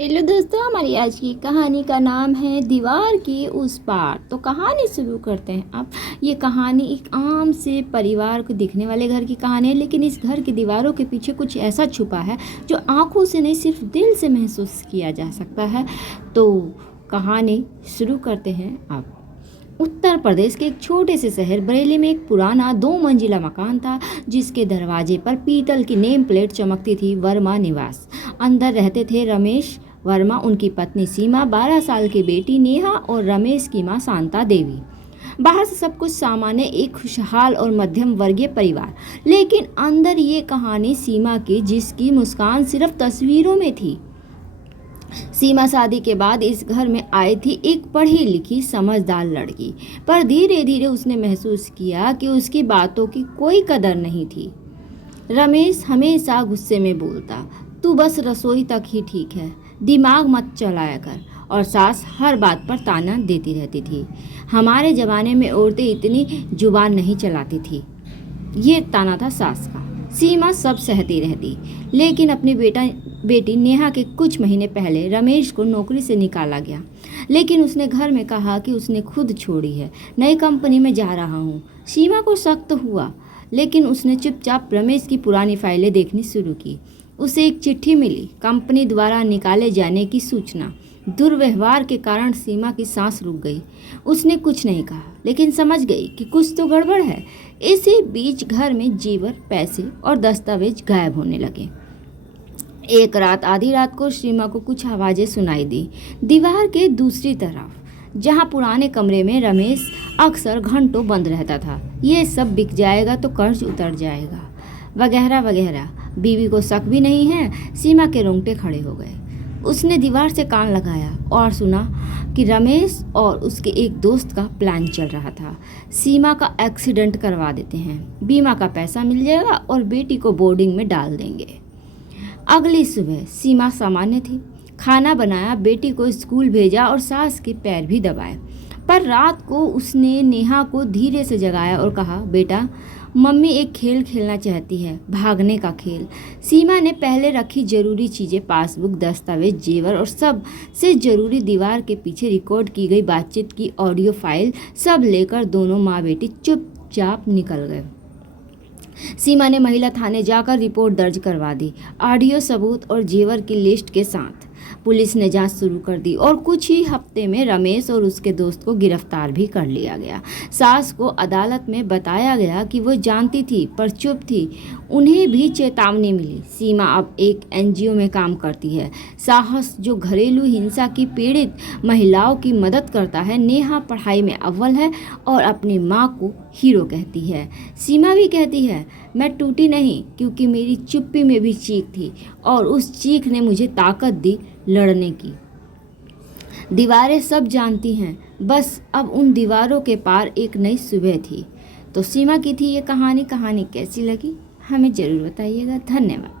Hello दोस्तों, हमारी आज की कहानी का नाम है दीवार के उस पार। तो कहानी शुरू करते हैं। अब ये कहानी एक आम से परिवार को दिखने वाले घर की कहानी है, लेकिन इस घर की दीवारों के पीछे कुछ ऐसा छुपा है जो आंखों से नहीं सिर्फ दिल से महसूस किया जा सकता है। तो कहानी शुरू करते हैं। अब उत्तर प्रदेश के एक छोटे से शहर बरेली में एक पुराना 2 मंजिला मकान था, जिसके दरवाजे पर पीतल की नेम प्लेट चमकती थी, वर्मा निवास। अंदर रहते थे रमेश वर्मा, उनकी पत्नी सीमा, 12 साल की बेटी नेहा और रमेश की मां शांता देवी। बाहर से सब कुछ सामान्य, एक खुशहाल और मध्यम वर्गीय परिवार। लेकिन अंदर ये कहानी सीमा की, जिसकी मुस्कान सिर्फ तस्वीरों में थी। सीमा शादी के बाद इस घर में आई थी एक पढ़ी लिखी समझदार लड़की, पर धीरे धीरे उसने महसूस किया कि उसकी बातों की कोई कदर नहीं थी। रमेश हमेशा गुस्से में बोलता, तू बस रसोई तक ही ठीक है, दिमाग मत चलाया कर। और सास हर बात पर ताना देती रहती थी। हमारे ज़माने में औरतें इतनी जुबान नहीं चलाती थी, ये ताना था सास का। सीमा सब सहती रहती, लेकिन अपनी बेटी नेहा के कुछ महीने पहले रमेश को नौकरी से निकाला गया। लेकिन उसने घर में कहा कि उसने खुद छोड़ी है, नई कंपनी में जा रहा हूँ। सीमा को शक तो हुआ, लेकिन उसने चुपचाप रमेश की पुरानी फाइलें देखनी शुरू की। उसे एक चिट्ठी मिली, कंपनी द्वारा निकाले जाने की सूचना। दुर्व्यवहार के कारण सीमा की सांस रुक गई। उसने कुछ नहीं कहा, लेकिन समझ गई कि कुछ तो गड़बड़ है। इसी बीच घर में जेवर, पैसे और दस्तावेज गायब होने लगे। एक रात आधी रात को सीमा को कुछ आवाज़ें सुनाई दी। दीवार के दूसरी तरफ, जहां पुराने कमरे में रमेश अक्सर घंटों बंद रहता था, ये सब बिक जाएगा तो कर्ज उतर जाएगा, वगैरह वगैरह। बीवी को शक भी नहीं है। सीमा के रोंगटे खड़े हो गए। उसने दीवार से कान लगाया और सुना कि रमेश और उसके एक दोस्त का प्लान चल रहा था। सीमा का एक्सीडेंट करवा देते हैं, बीमा का पैसा मिल जाएगा और बेटी को बोर्डिंग में डाल देंगे। अगली सुबह सीमा सामान्य थी। खाना बनाया, बेटी को स्कूल भेजा और सास के पैर भी दबाए। पर रात को उसने नेहा को धीरे से जगाया और कहा, बेटा, मम्मी एक खेल खेलना चाहती है, भागने का खेल। सीमा ने पहले रखी जरूरी चीज़ें, पासबुक, दस्तावेज, जेवर और सब से ज़रूरी दीवार के पीछे रिकॉर्ड की गई बातचीत की ऑडियो फाइल, सब लेकर दोनों माँ बेटी चुपचाप निकल गए। सीमा ने महिला थाने जाकर रिपोर्ट दर्ज करवा दी, ऑडियो सबूत और जेवर की लिस्ट के साथ। पुलिस ने जांच शुरू कर दी और कुछ ही हफ्ते में रमेश और उसके दोस्त को गिरफ्तार भी कर लिया गया। सास को अदालत में बताया गया कि वो जानती थी पर चुप थी। उन्हें भी चेतावनी मिली। सीमा अब एक एनजीओ में काम करती है, साहस, जो घरेलू हिंसा की पीड़ित महिलाओं की मदद करता है। नेहा पढ़ाई में अव्वल है और अपनी माँ को हीरो कहती है। सीमा भी कहती है, मैं टूटी नहीं, क्योंकि मेरी चुप्पी में भी चीख थी और उस चीख ने मुझे ताकत दी लड़ने की। दीवारें सब जानती हैं, बस अब उन दीवारों के पार एक नई सुबह थी। तो सीमा की थी ये कहानी। कहानी कैसी लगी हमें ज़रूर बताइएगा। धन्यवाद।